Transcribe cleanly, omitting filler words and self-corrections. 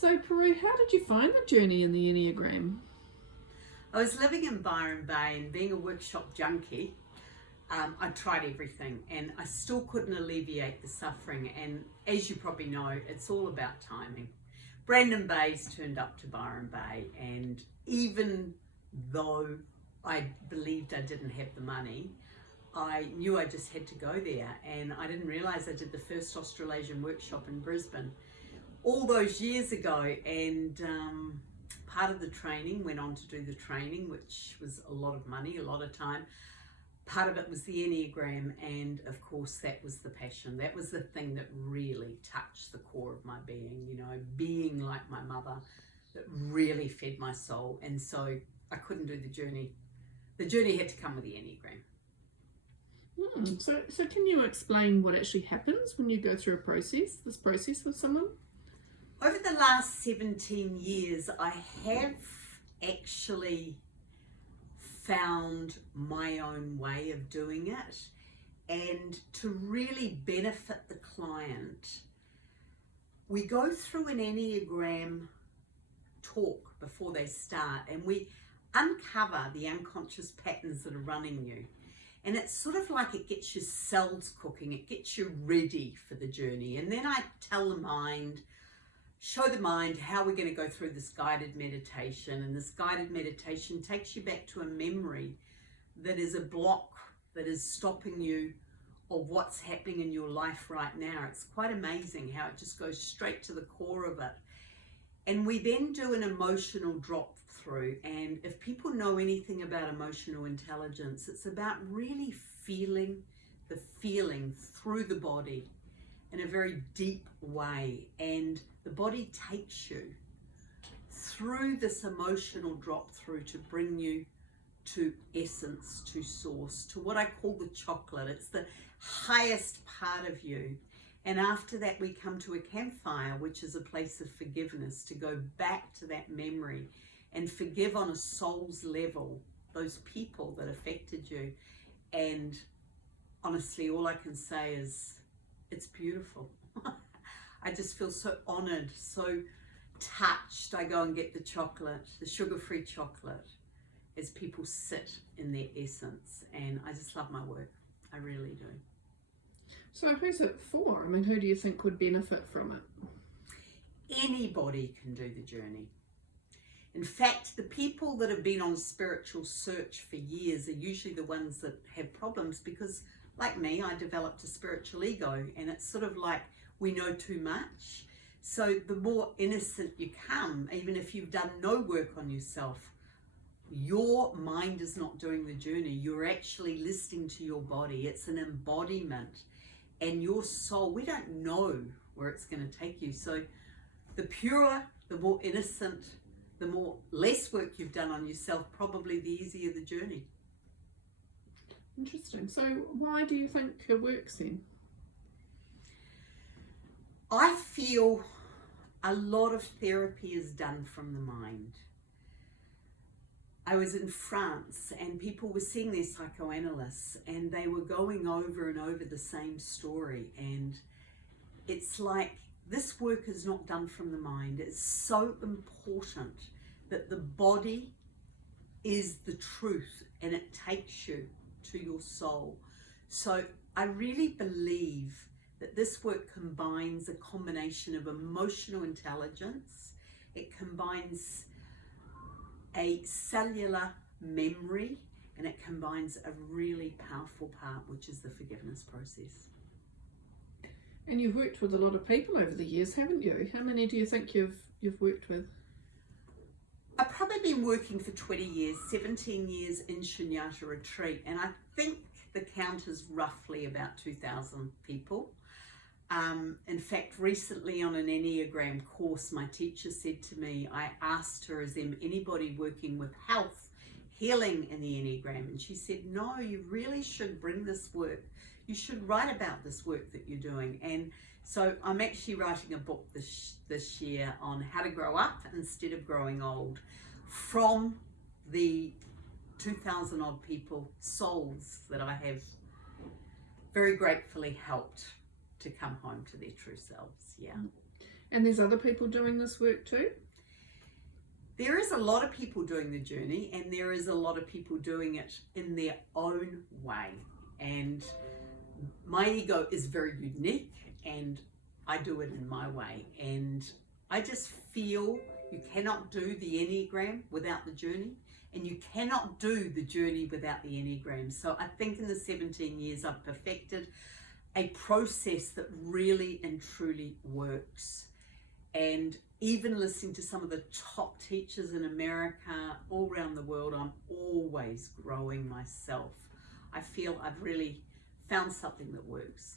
So, Peru, how did you find the journey in the Enneagram? I was living in Byron Bay and being a workshop junkie, I tried everything and I still couldn't alleviate the suffering. And as you probably know, it's all about timing. Brandon Bayes turned up to Byron Bay, and even though I believed I didn't have the money, I knew I just had to go there. And I didn't realize I did the first Australasian workshop in Brisbane all those years ago, and part of the training, went on to do the training, which was a lot of money, a lot of time. Part of it was the Enneagram, and of course that was the passion. That was the thing that really touched the core of my being, you know, being like my mother, that really fed my soul. And so I couldn't do the journey. The journey had to come with the Enneagram. So can you explain what actually happens when you go through this process with someone? Over the last 17 years, I have actually found my own way of doing it, and to really benefit the client, we go through an Enneagram talk before they start, and we uncover the unconscious patterns that are running you. And it's sort of like it gets your cells cooking, it gets you ready for the journey. And then I show the mind how we're going to go through this guided meditation. And this guided meditation takes you back to a memory that is a block that is stopping you of what's happening in your life right now. It's quite amazing how it just goes straight to the core of it. And we then do an emotional drop through. And if people know anything about emotional intelligence, it's about really feeling the feeling through the body in a very deep way. And the body takes you through this emotional drop through to bring you to essence, to source, to what I call the chocolate. It's the highest part of you. And after that, we come to a campfire, which is a place of forgiveness, to go back to that memory and forgive on a soul's level those people that affected you. And honestly, all I can say is it's beautiful. I just feel so honored, so touched. I go and get the chocolate, the sugar-free chocolate, as people sit in their essence. And I just love my work. I really do. So who's it for? I mean, who do you think would benefit from it? Anybody can do the journey. In fact, the people that have been on spiritual search for years are usually the ones that have problems, because like me, I developed a spiritual ego, and it's sort of like we know too much. So the more innocent you come, even if you've done no work on yourself, your mind is not doing the journey. You're actually listening to your body. It's an embodiment. And your soul, we don't know where it's going to take you. So the purer, the more innocent, the more less work you've done on yourself, probably the easier the journey. Interesting. So why do you think it works then? I feel a lot of therapy is done from the mind. I was in France and people were seeing their psychoanalysts, and they were going over and over the same story. And it's like, this work is not done from the mind. It's so important that the body is the truth and it takes you to your soul. So I really believe that this work combines a combination of emotional intelligence. It combines a cellular memory, and it combines a really powerful part, which is the forgiveness process. And you've worked with a lot of people over the years, haven't you? How many do you think you've worked with? I've probably been working for 20 years, 17 years in Shunyata retreat, and I think the count is roughly about 2,000 people. In fact, recently on an Enneagram course, my teacher said to me, I asked her, is there anybody working with health, healing in the Enneagram? And she said, no, you really should bring this work. You should write about this work that you're doing. And so I'm actually writing a book this year on how to grow up instead of growing old, from the 2,000 odd people, souls that I have very gratefully helped to come home to their true selves. Yeah. And there's other people doing this work too? There is a lot of people doing the journey, and there is a lot of people doing it in their own way. And my ego is very unique, and I do it in my way. And I just feel you cannot do the Enneagram without the journey, and you cannot do the journey without the Enneagram. So I think in the 17 years I've perfected a process that really and truly works. And even listening to some of the top teachers in America, all around the world, I'm always growing myself. I feel I've really found something that works.